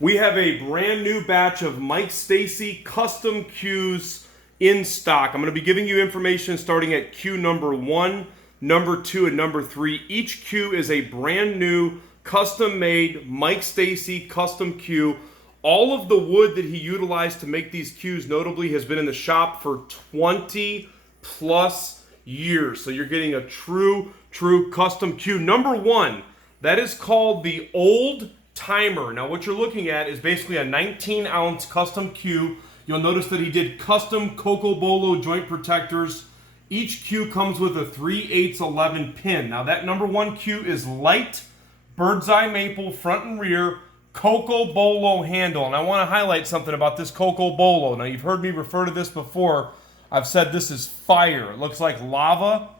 We have a brand new batch of Mike Stacey custom cues in stock. I'm going to be giving you information starting at cue number 1, number 2, and number 3. Each cue is a brand new custom made Mike Stacey custom cue. All of the wood that he utilized to make these cues notably has been in the shop for 20 plus years. So you're getting a true custom cue. Number 1, that is called the Old Timer. Now what you're looking at is basically a 19-ounce custom cue. You'll notice that he did custom Cocobolo joint protectors. Each cue comes with a 3/8 pin. Now that number 1 cue is light Birdseye Maple front and rear Cocobolo handle. And I want to highlight something about this Cocobolo. Now you've heard me refer to this before. I've said this is fire. It looks like lava.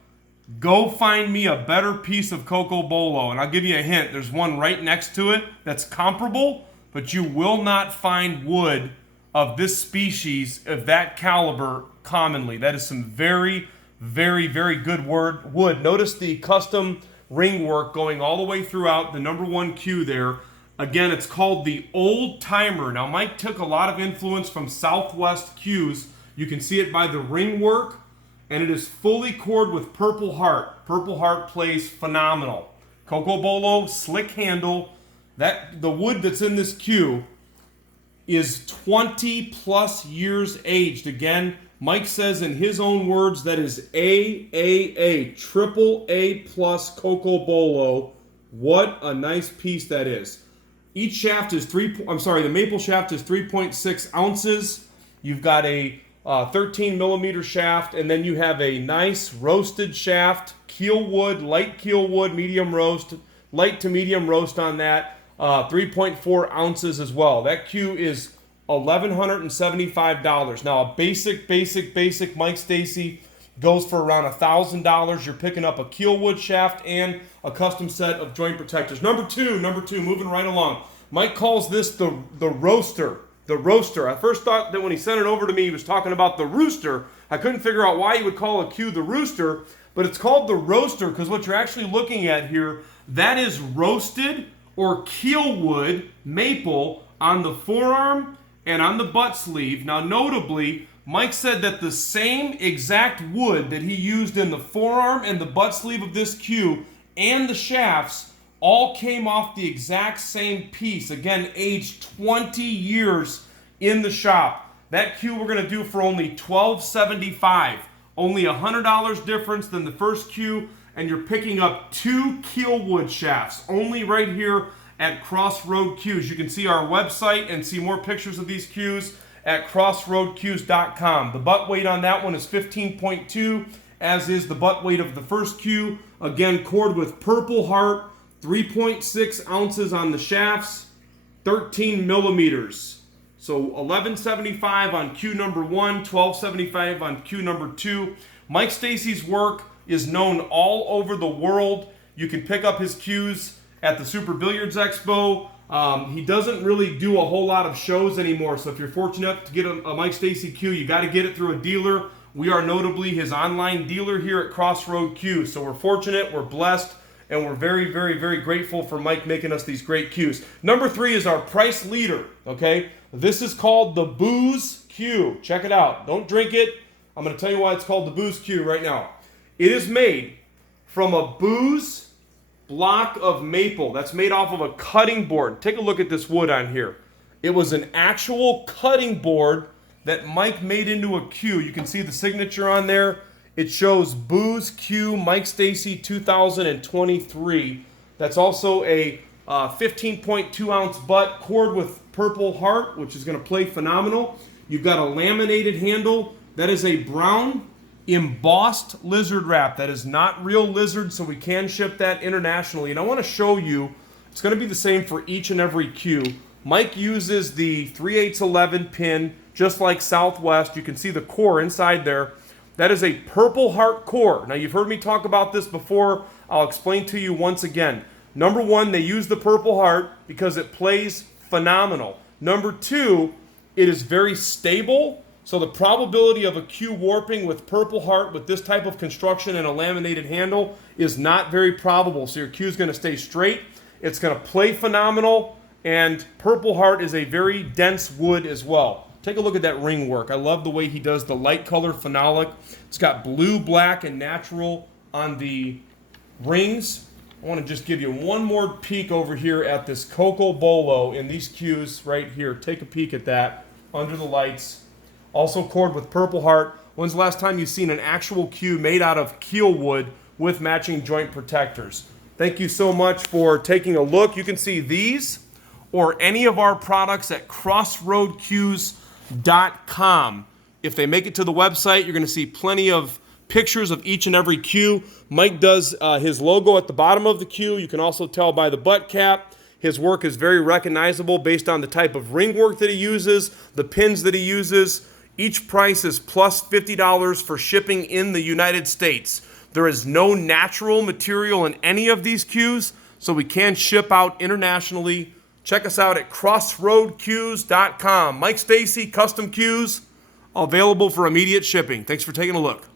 Go find me a better piece of Cocobolo, and I'll give you a hint. There's one right next to it that's comparable, but you will not find wood of this species, of that caliber, commonly. That is some very good wood. Notice the custom ring work going all the way throughout the number 1 cue there. Again, it's called the Old Timer. Now, Mike took a lot of influence from Southwest cues. You can see it by the ring work. And it is fully cored with Purple Heart. Purple Heart plays phenomenal. Cocobolo, slick handle. The wood that's in this cue is 20 plus years aged. Again, Mike says in his own words that is triple A plus Cocobolo. What a nice piece that is. Each shaft is the maple shaft is 3.6 ounces. You've got a 13 millimeter shaft, and then you have a nice roasted shaft, keel wood, light keel wood, medium roast, light to medium roast on that, 3.4 ounces as well. That cue is $1,175. Now a basic Mike Stacey goes for around $1,000. You're picking up a keel wood shaft and a custom set of joint protectors. Number two, moving right along. Mike calls this the roaster. The roaster. I first thought that when he sent it over to me, he was talking about the rooster. I couldn't figure out why he would call a cue the rooster, but it's called the roaster because what you're actually looking at here, that is roasted or keel wood maple on the forearm and on the butt sleeve. Now, notably, Mike said that the same exact wood that he used in the forearm and the butt sleeve of this cue and the shafts all came off the exact same piece. Again, aged 20 years in the shop. That cue we're going to do for only $1,275. Only $100 difference than the first cue, and you're picking up 2 keel wood shafts. Only right here at Crossroad Cues. You can see our website and see more pictures of these cues at crossroadcues.com. The butt weight on that one is 15.2, as is the butt weight of the first cue. Again, cored with Purple Heart. 3.6 ounces on the shafts, 13 millimeters. So $1,175 on cue number 1, $1,275 on cue number 2. Mike Stacey's work is known all over the world. You can pick up his cues at the Super Billiards Expo. He doesn't really do a whole lot of shows anymore, so if you're fortunate to get a Mike Stacey cue, you got to get it through a dealer. We are notably his online dealer here at Crossroad Cues. So we're fortunate, we're blessed, and we're very grateful for Mike making us these great cues. Number 3 is our price leader, okay? This is called the Booze Cue. Check it out. Don't drink it. I'm going to tell you why it's called the Booze Cue right now. It is made from a booze block of maple that's made off of a cutting board. Take a look at this wood on here. It was an actual cutting board that Mike made into a cue. You can see the signature on there. It shows Booze Cue Mike Stacey 2023. That's also a 15.2 ounce butt cored with Purple Heart, which is going to play phenomenal. You've got a laminated handle. That is a brown embossed lizard wrap. That is not real lizard, so we can ship that internationally. And I want to show you, it's going to be the same for each and every cue. Mike uses the 3/8 pin, just like Southwest. You can see the core inside there. That is a Purple Heart core. Now, you've heard me talk about this before. I'll explain to you once again. Number 1, they use the Purple Heart because it plays phenomenal. Number 2, it is very stable. So the probability of a cue warping with Purple Heart with this type of construction and a laminated handle is not very probable. So your cue is going to stay straight. It's going to play phenomenal. And Purple Heart is a very dense wood as well. Take a look at that ring work. I love the way he does the light color phenolic. It's got blue, black, and natural on the rings. I want to just give you one more peek over here at this Cocobolo in these cues right here. Take a peek at that under the lights. Also cored with Purple Heart. When's the last time you've seen an actual cue made out of keel wood with matching joint protectors? Thank you so much for taking a look. You can see these or any of our products at crossroadcues.com. If they make it to the website, you're going to see plenty of pictures of each and every cue. Mike does his logo at the bottom of the cue. You can also tell by the butt cap. His work is very recognizable based on the type of ring work that he uses, the pins that he uses. Each price is plus $50 for shipping in the United States. There is no natural material in any of these cues, so we can ship out internationally. Check us out at crossroadcues.com. Mike Stacey, custom cues, available for immediate shipping. Thanks for taking a look.